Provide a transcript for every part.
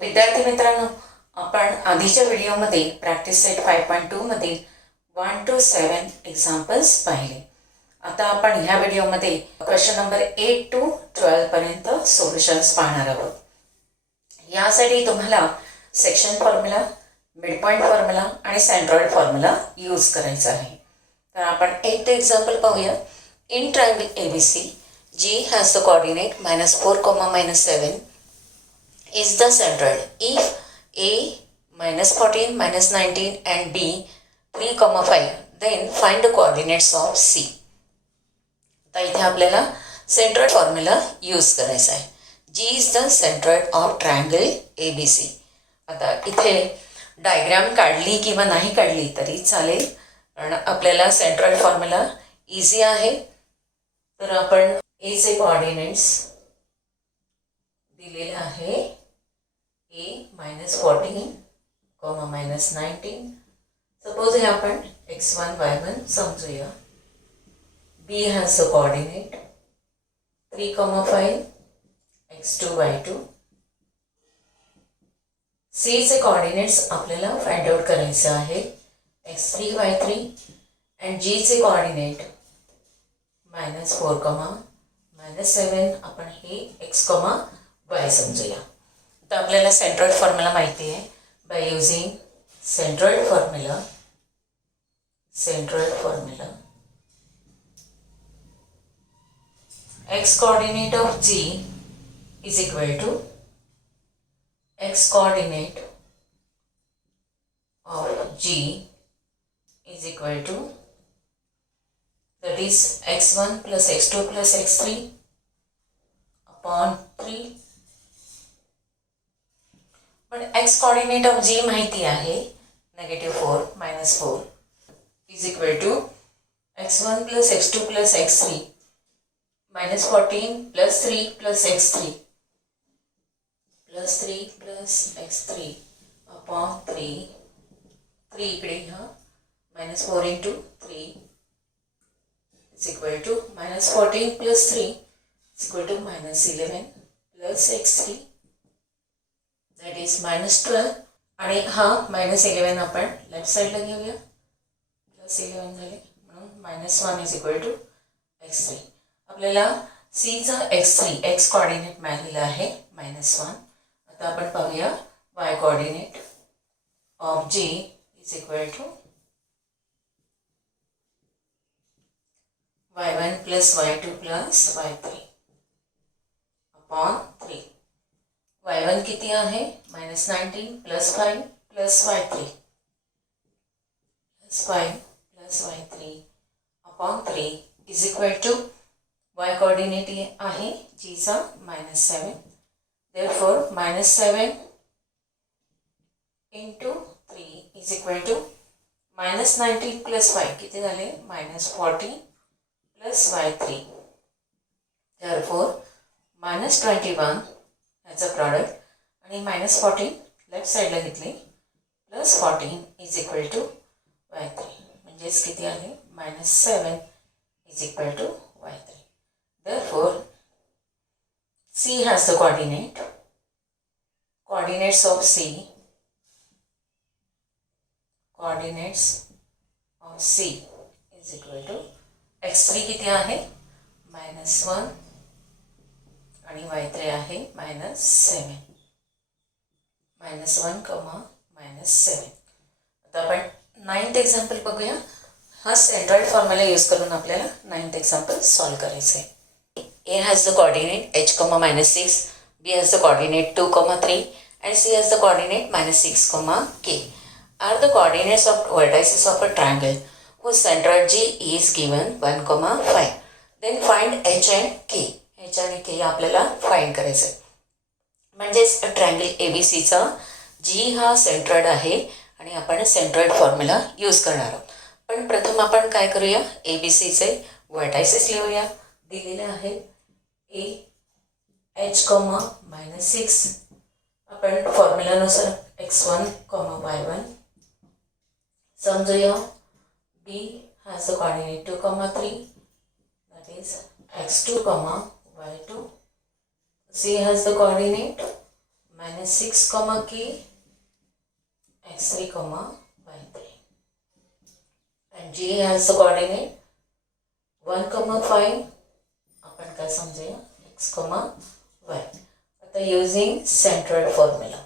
विद्यार्थी मित्रांनो, आपण आधीच्या व्हिडिओमध्ये प्रॅक्टिस सेट 5.2 मधील 1 to 7 एक्झाम्पल्स पाहिले. आता आपण ह्या व्हिडिओमध्ये क्वेश्चन नंबर 8 to 12 पर्यंत सोल्युशन्स पाहणार आहोत. यासाठी तुम्हाला section formula, mid point formula आणि सेंट्रॉइड फॉर्म्युला यूज करायचा आहे. तर आपण 8th एक्झाम्पल पाहूया. In triangle ABC, G has the coordinate -4, -7 is the centroid. If A -14, -19 and B 3, 5, then find the coordinates of C. आता इथे आपल्याला सेंट्रॉइड फॉर्म्युला यूज करायचा आहे. G is the centroid of triangle ABC. आता इथे diagram काढली किंवा नाही काढली तरी चालेल, कारण आपल्याला सेंट्रॉइड फॉर्म्युला इझी आहे. तर आपण A चे कोऑर्डिनेट्स दिलेले आहे. A -14, -19. सपोज हे आपण x1, y1 समजूया. B has the coordinate 3, 5, x2, y2. C चे कोऑर्डिनेट्स आपल्याला फाइंड आउट करायचे आहे. x3, y3 and G चे कोऑर्डिनेट -4, -7. आपण हे x, y समजूया. तर आपल्याला सेंट्रॉइड फॉर्म्युला माहिती आहे. By using centroid formula x coordinate of G is equal to x coordinate of G is equal to, that is x1 plus x2 plus x3 upon 3. पण x coordinate of G माहिती आहे, -4, -4 is equal to x1 plus x2 plus x3 -14 plus 3 plus x3 plus 3 plus x3 upon 3. 3 इकडे हा -4 into 3 is equal to -14 plus 3 is equal to -11 plus x3, that is -12. आणि हा -11 आपण left साईडला घेऊया. +11 झाले म्हणून -1 is equal to x3. आपल्याला C चा x3 x कोऑर्डिनेट मिळालेला आहे -1. आता आपण पाहूया y coordinate of G is equal to y1 plus y2 plus y3 upon 3. y1 किती आहे, -19 plus 5 plus y3 plus 5 plus y3 upon 3 is equal to y coordinate आहे G चा -7. therefore -7 into 3 is equal to -19 plus 5 किती झाले, -14 plus y3. therefore -21 याचा product आणि -14 left साईडला घेतले plus 14 is equal to y3. म्हणजेच किती आले, -7 is equal to y3. therefore C has the coordinates of C is equal to x3 किती आहे, -1 आणि y3 आहे -7. -1, -7. आता आपण 9th एक्झाम्पल बघूया. हा सेंट्रॉइड फॉर्म्युला यूज करून आपल्याला 9th एक्झाम्पल सॉल्व करायचं आहे. A has the coordinate h, -6, B has the coordinate 2, 3 and C has the coordinate -6, k are the coordinates of vertices of a triangle whose centroid G is given 1, 5. Then find h and k. h आणि k आपल्याला find करायचं आहे. म्हणजेच triangle ABCचा G हा centroid आहे आणि आपण centroid formula use करणार आहोत. पण प्रथम आपण काय करूया, ABCचे वर्टायसेस लिहूया. दिलेले आहेत A h, -6. आपण फॉर्म्युलानुसार x1, y1 समजूया. B has the coordinate 2, 3, that is x2, y2. C has the coordinate -6 comma k x3 comma y3 and g has the coordinate 1 comma 5 आपण काय समजूया x comma y. आता using centroid formula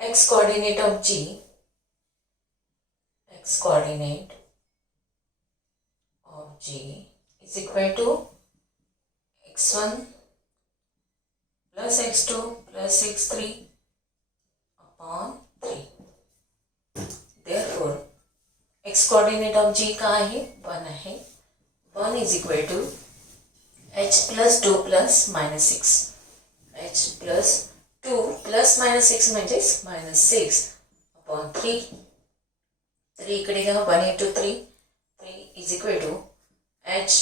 x coordinate of g is equal to x1 plus x2 plus x3 upon 3. Therefore, x coordinate of g का आहे 1 आहे. 1 is equal to h plus 2 plus minus 6. h plus 2 plus minus 6 म्हणजेच minus 6 upon 3. 3 इकडे घ्या 1 into 3. 3 is equal to h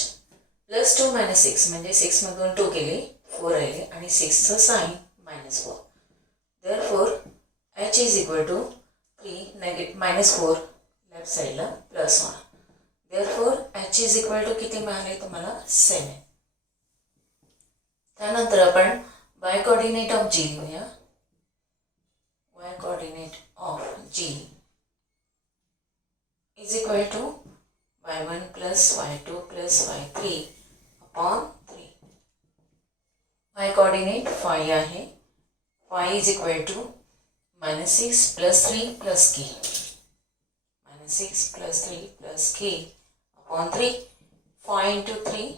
plus 2 minus 6 म्हणजे 6 मधून 2 गेले 4 राहिले आणि 6 चं sine -4. Therefore h is equal to 3 negative -4 left साइडला +1. Therefore h is equal to किती मिळाले तुम्हाला 7. त्यानंतर आपण y coordinate of g लिहूया. y coordinate of g is equal to y1 plus y2 plus y3 upon 3. y coordinate 5 आहे. 5 is equal to -6 plus 3 plus k. -6 plus 3 plus k upon 3. 5 into 3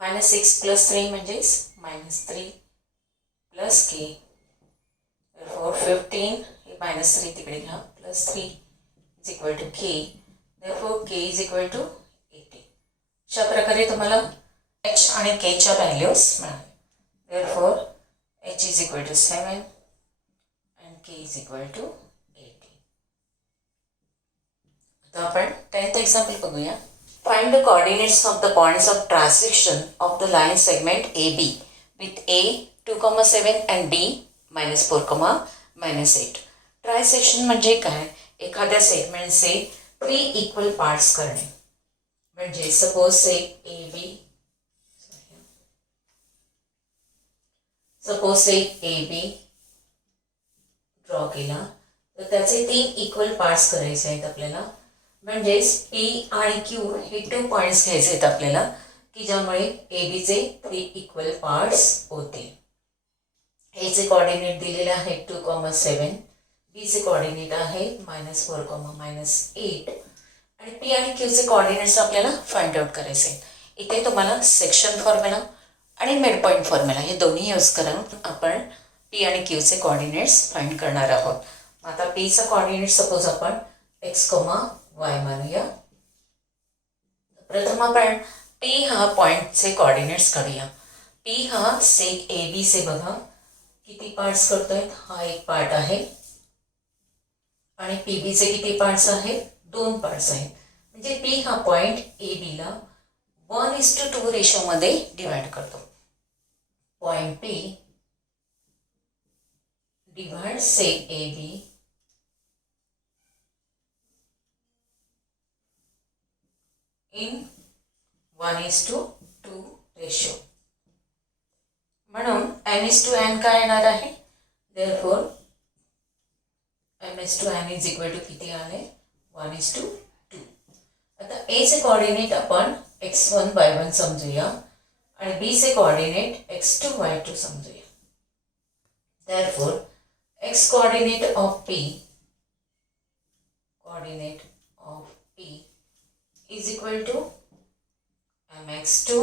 -6 plus 3 म्हणजेच -3 plus k. Therefore 15 हे -3 तिकडे घ्या plus 3 is equal to k. Therefore k is equal to 80. अशा प्रकारे तुम्हाला h आणि k च्या व्हॅल्यूज मिळाल्या. Therefore h is equal to 7 and k is equal to 80. आता आपण 10th एक्झाम्पल बघूया. Find the coordinates of the points of transection of the line segment AB with A 2,7 and D -4, -8. ट्रायसेक्शन म्हणजे काय? एखाद्या सेगमेंटचे 3 equal parts करणे. म्हणजे suppose से AB draw केला तर त्याचे 3 इक्वल पार्ट्स करायचे आहेत आपल्याला. म्हणजेच P आणि Q हे 2 पॉइंट्स घ्यायचे आहेत आपल्याला की ज्यामुळे AB चे 3 इक्वल पार्ट्स होतील. A चे कोऑर्डिनेट दिलेले आहेत 2,7. B चे कोऑर्डिनेट आहे -4, -8 आणि P आणि Q चे कोऑर्डिनेट्स आपल्याला फाइंड आउट करायचे. इथे तुम्हाला सेक्शन फॉर्म्युला आणि मिड पॉइंट फॉर्म्युला हे दोन्ही यूज करून आपण P आणि Q चे कोऑर्डिनेट्स फाइंड करणार आहोत. आता P चा कोऑर्डिनेट सपोज आपण x, y मानूया. प्रथम आपण P हा पॉइंटचे कोऑर्डिनेट्स काढूया. P हा सेग AB से बघा किती पार्ट्स करतोय. हा एक पार्ट आहे आणि PB चे किती पार्ट्स आहेत? 2 पार्ट्स आहेत. म्हणजे P हा पॉइंट AB ला 1:2 रेशो मध्ये डिवाइड करतो. Point P divide सेग AB in 1:2 ratio. म्हणून m:n काय येणार आहे? Therefore m:n is equal to किती आले? 1:2. आता A चे कोऑर्डिनेट आपण x1 y1 समजूया आणि B चे कोऑर्डिनेट x2 y2 समजूया. Therefore x coordinate of P is equal to mx2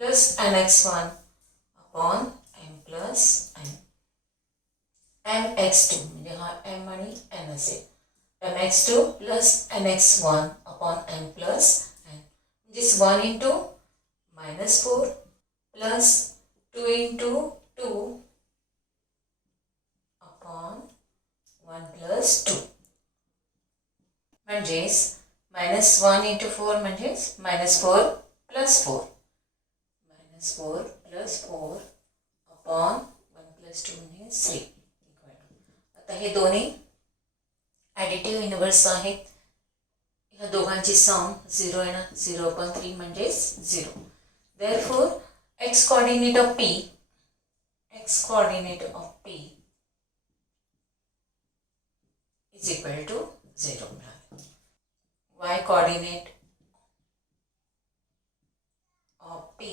plus nx1 upon m plus n. mx2 म्हणजे हा m आणि n असेल. mx2 plus nx1 upon m plus n. This 1 into -4 plus 2 into 2 upon 1 plus 2. म्हणजेच -1 into 4 म्हणजेच -4 plus 4. -4 plus 4 upon 1 plus 2 म्हणजे 3. आता हे दोन्ही ॲडिटिव्ह इनव्हर्स आहेत. ह्या दोघांची सम 0 आहे ना, 0/3 म्हणजेच 0. Therefore x coordinate of p is equal to 0. y coordinate of p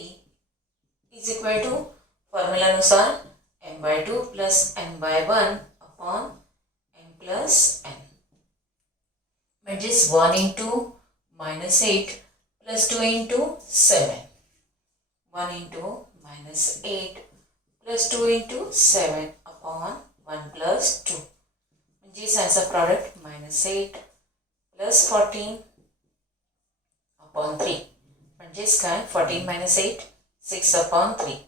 is equal to फॉर्म्युलानुसार m/2 plus m/1 upon m plus n. म्हणजेच 1 into -8 plus 2 into 7. 1 into -8 plus 2 into 7 upon 1 plus 2. म्हणजेच याचा product -8 plus 14 upon 3. म्हणजेच काय 14 minus 8 6 upon 3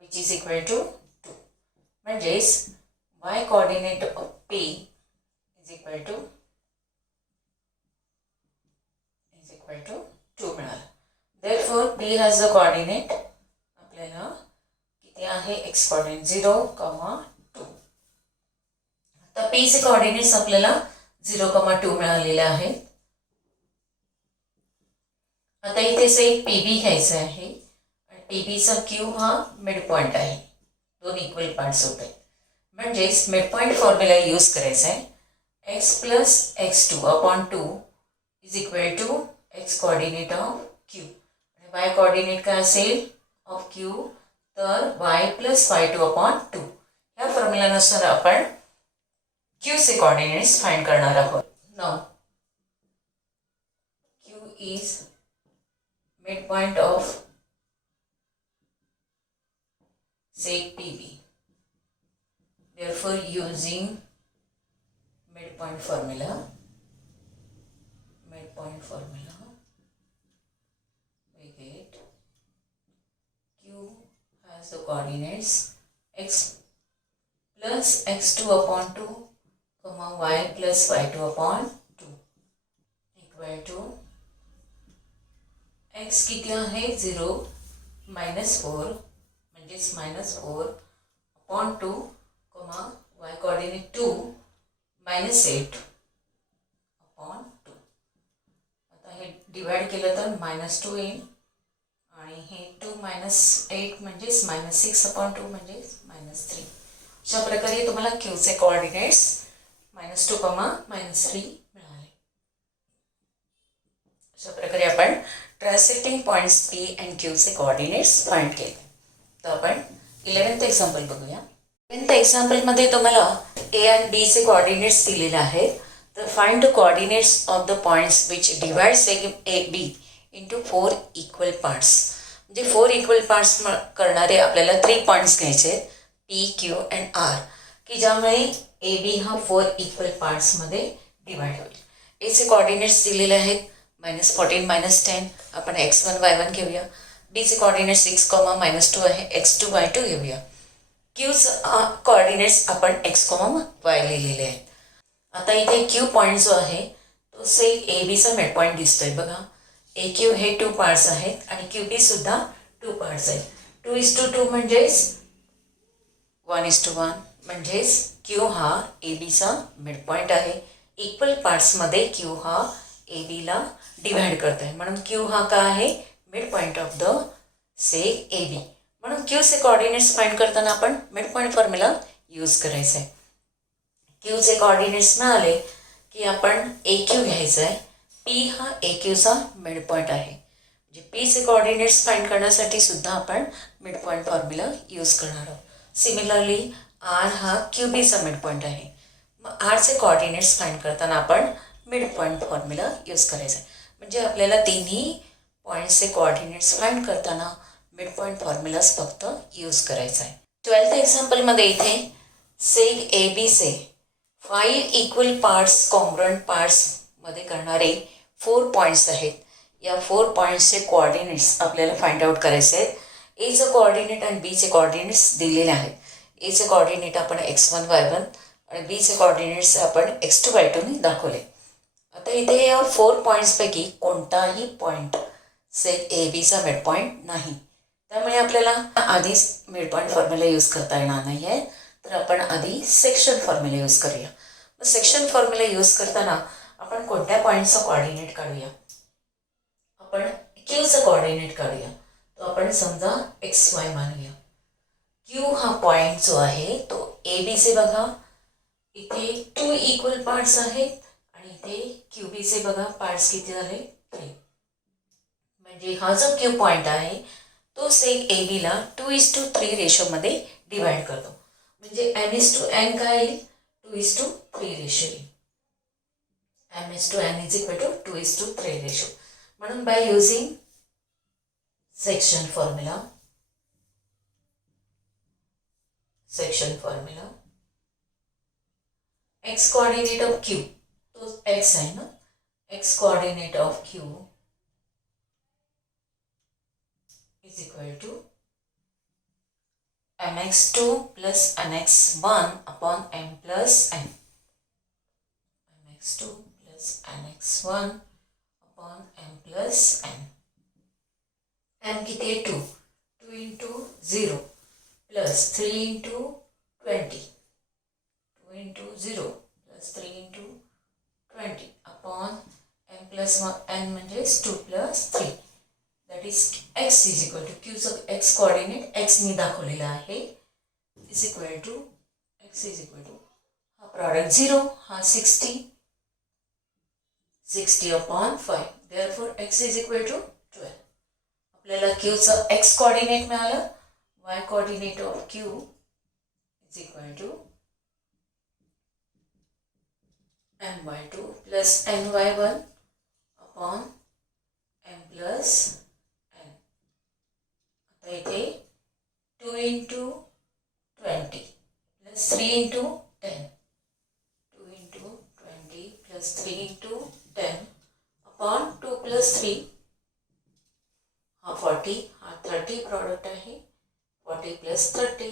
which is equal to 2. म्हणजेच y coordinate of p is equal to 2 मिळाला. Therefore p has the coordinate आपल्याला किती आहे x coordinate 0, 2. आता p चे coordinates आपल्याला 0, 2 मिळालेले आहेत. आता इथे से pb घ्यायचा आहे आणि pb चा q हा मिड पॉइंट आहे. दोन इक्वल पार्ट्स होत आहेत. म्हणजेच मिड पॉइंट फॉर्म्युला यूज करायचा आहे. x plus x2 upon 2 is equal to x coordinate of q आणि y coordinate काय असेल ऑफ q, तर y plus y2 upon 2. या फॉर्म्युलानुसार आपण q चे कोऑर्डिनेट्स फाइंड करणार आहोत. Now q is midpoint of sec pb. Therefore using midpoint formula we get q has the coordinates x plus x2 upon 2 comma y plus y2 upon 2 equal to x किती आहे 0 -4 म्हणजेच -4 upon 2 comma y coordinate 2 -8 upon 2. आता हे divide केलं तर -2 येईल आणि हे 2 -8 म्हणजेच -6 upon 2 म्हणजेच -3. अशा प्रकारे तुम्हाला q चे कोऑर्डिनेट्स -2, -3 मिळाले. अशा प्रकारे आपण ट्रायसेक्टिंग पॉइंट्स p and q चे कोऑर्डिनेट्स फाइंड केले. तर आपण 11th एक्झाम्पल बघूया. 11th एक्झाम्पलमध्ये तुम्हाला a and b चे कोऑर्डिनेट्स दिलेले आहेत. तर find the coordinates of the points which divide segment A B into 4 equal parts. म्हणजे 4 इक्वल पार्ट्स करणारे आपल्याला 3 पॉइंट्स घ्यायचे आहेत p, q and r, की ज्यामुळे ए बी हा 4 इक्वल पार्ट्समध्ये डिवाइड होईल. ए चे कोऑर्डिनेट्स दिलेले आहेत -14 -10. आपण x1 y1 घेऊया. b चे कोऑर्डिनेट 6, -2 आहे x2 y2 घेऊया. q कोऑर्डिनेट्स आपण x, y लिहिलेले आहेत. आता इथे q पॉइंट जो आहे तो से ए बी चा मिड पॉइंट दिसतोय बघा. ए क्यू हे 2 पार्ट्स आहेत आणि क्यू बी सुद्धा 2 पार्ट्स आहेत. 2:2 म्हणजेच 1:1 म्हणजेच q हा ए बी चा मिड पॉइंट आहे. इक्वल पार्ट्समध्ये q हा ए बीला डिवाइड करत आहे म्हणून q हा काय आहे mid point of the seg A B. म्हणून q चे कोऑर्डिनेट्स फाइंड करताना आपण मिड पॉइंट फॉर्म्युला यूज करायचा आहे. q चे कोऑर्डिनेट्स मिळाले की आपण ए क्यू घ्यायचा आहे. p हा ए क्यूचा मिड पॉइंट आहे. म्हणजे p चे कोऑर्डिनेट्स फाइंड करण्यासाठी सुद्धा आपण मिड पॉइंट फॉर्म्युला यूज करणार आहोत. सिमिलरली r हा क्यू बीचा मिड पॉइंट आहे. मग r चे कोऑर्डिनेट्स फाइंड करताना आपण मिड पॉइंट फॉर्म्युला यूज करायचा आहे. म्हणजे आपल्याला तिन्ही पॉईंट्सचे कोऑर्डिनेट्स फाइंड करताना मिड पॉइंट फॉर्म्युलाच फक्त यूज करायचा आहे. 12th एक्झाम्पलमध्ये इथे सेग ए बी चे 5 इक्वल पार्ट्स कॉन्ग्रुएंट पार्ट्समध्ये करणारे 4 पॉईंट्स आहेत. या 4 पॉईंट्सचे कोऑर्डिनेट्स आपल्याला फाइंड आउट करायचे आहेत. एचं कोऑर्डिनेट आणि बीचे कोऑर्डिनेट्स दिलेले आहेत. एचे कोऑर्डिनेट आपण x1 y1 आणि बीचे कोऑर्डिनेट्स आपण x2 y2 ने दाखवले. आता इथे या 4 पॉईंट्सपैकी कोणताही पॉईंट सेग ए बीचा मिड पॉईंट नाही. त्यामुळे आपल्याला आधीच मिड पॉईंट फॉर्म्युला यूज करता येणार नाही आहे. तर आपण आधी सेक्शन फॉर्म्युला यूज करूया. सेक्शन फॉर्म्युला यूज करताना आपण कोणत्या पॉईंटचा कोऑर्डिनेट काढूया. आपण क्यूचा कोऑर्डिनेट काढूया. तो आपण समजा XY मानूया. क्यू हा पॉईंट जो आहे तो ABचे बघा इथे 2 इक्वल पार्ट्स आहेत आणि इथे QBचे बघा पार्ट्स किती झाले 3. म्हणजे हा जो क्यू पॉईंट आहे तो सेक ABला 2:3 रेशोमध्ये डिवाइड करतो. म्हणजे M:n काय येईल 2:3 रेशो येईल. M:n is equal to 2:3 ratio. म्हणून by using section formula x coordinate of q तो x है ना, x coordinate of q is equal to mx2 plus nx1 upon m plus n. mx2 plus nx1 upon m plus n. m किती है 2. 2 into 0 plus 3 into 20. 2 into 0 plus 3 into 20 upon m plus 1 n म्हणजेच 2 plus 3. That is x is equal to q चा x coordinate x नी दाखवलेला आहे is equal to x is equal to हा product 0 हा 60 upon 5. Therefore x is equal to 12. आपल्याला q चा x coordinate मिळालं. Y coordinate of q is equal to my2 plus ny1 upon m plus n. आता इथे 2 into 20 plus 3 into 10. 2 into 20 plus 3 into 10 upon 2 plus 3 हा 40 हा 30 product आहे. 40 plus 30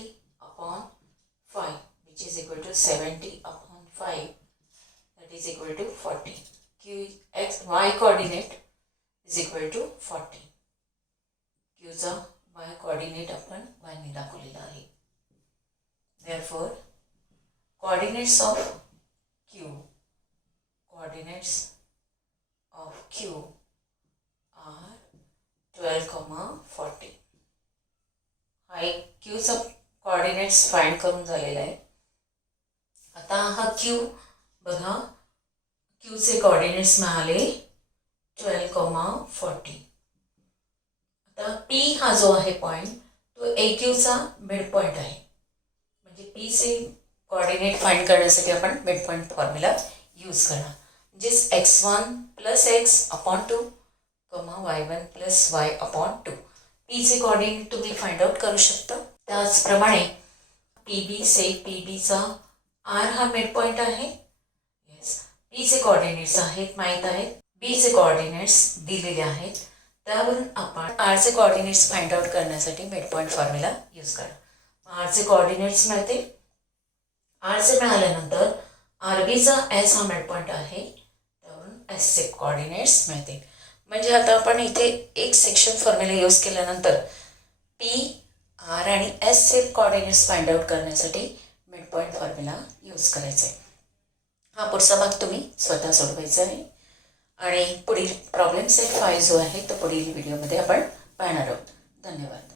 upon 5 which is equal to 70 upon 5 that is equal to 40. Q x y coordinate is equal to 40. Q चा y coordinate आपण y ने दाखवलेला आहे. Therefore coordinates of Q are 12, 40. हा एक क्यू चा कोऑर्डिनेट्स फाइंड करून झालेला आहे. आता हा क्यू बघा क्यू चे कोऑर्डिनेट्स मिळाले 12, 40. आता P हा जो आहे पॉइंट तो AQ चा मिड पॉइंट आहे. म्हणजे P चे कोऑर्डिनेट फाइंड करण्यासाठी आपण मिड पॉइंट फॉर्म्युला यूज करणार. म्हणजेच x1 plus x upon 2, y1 plus y upon 2. P चे कोऑर्डिनेट तुम्ही फाइंड आउट करू शकता. त्याचप्रमाणे PB से PB चा R हा मिड पॉइंट आहे. येस P चे कोऑर्डिनेट्स आहेत माहित आहेत. B चे कोऑर्डिनेट्स दिलेले आहेत. त्यावरून आपण R चे कोऑर्डिनेट्स फाइंड आउट करण्यासाठी मिड पॉइंट फॉर्म्युला यूज करा. R चे कोऑर्डिनेट्स मिळते. R चे मिळाल्यानंतर RB चा S हा मिड पॉइंट आहे. त्यावरून S चे कोऑर्डिनेट्स मिळतील. म्हणजे आता आपण इथे एक सेक्शन फॉर्म्युला यूज केल्यानंतर P, R आणि S चे कोऑर्डिनेट्स फाइंड आउट करण्यासाठी मिड पॉइंट फॉर्म्युला यूज करायचा आहे. हा पुढचा भाग तुम्ही स्वतः सोडवायचा आहे आणि पुढील प्रॉब्लेम सेट 5 जो आहे तो पुढील व्हिडिओमध्ये आपण पाहणार आहोत. धन्यवाद.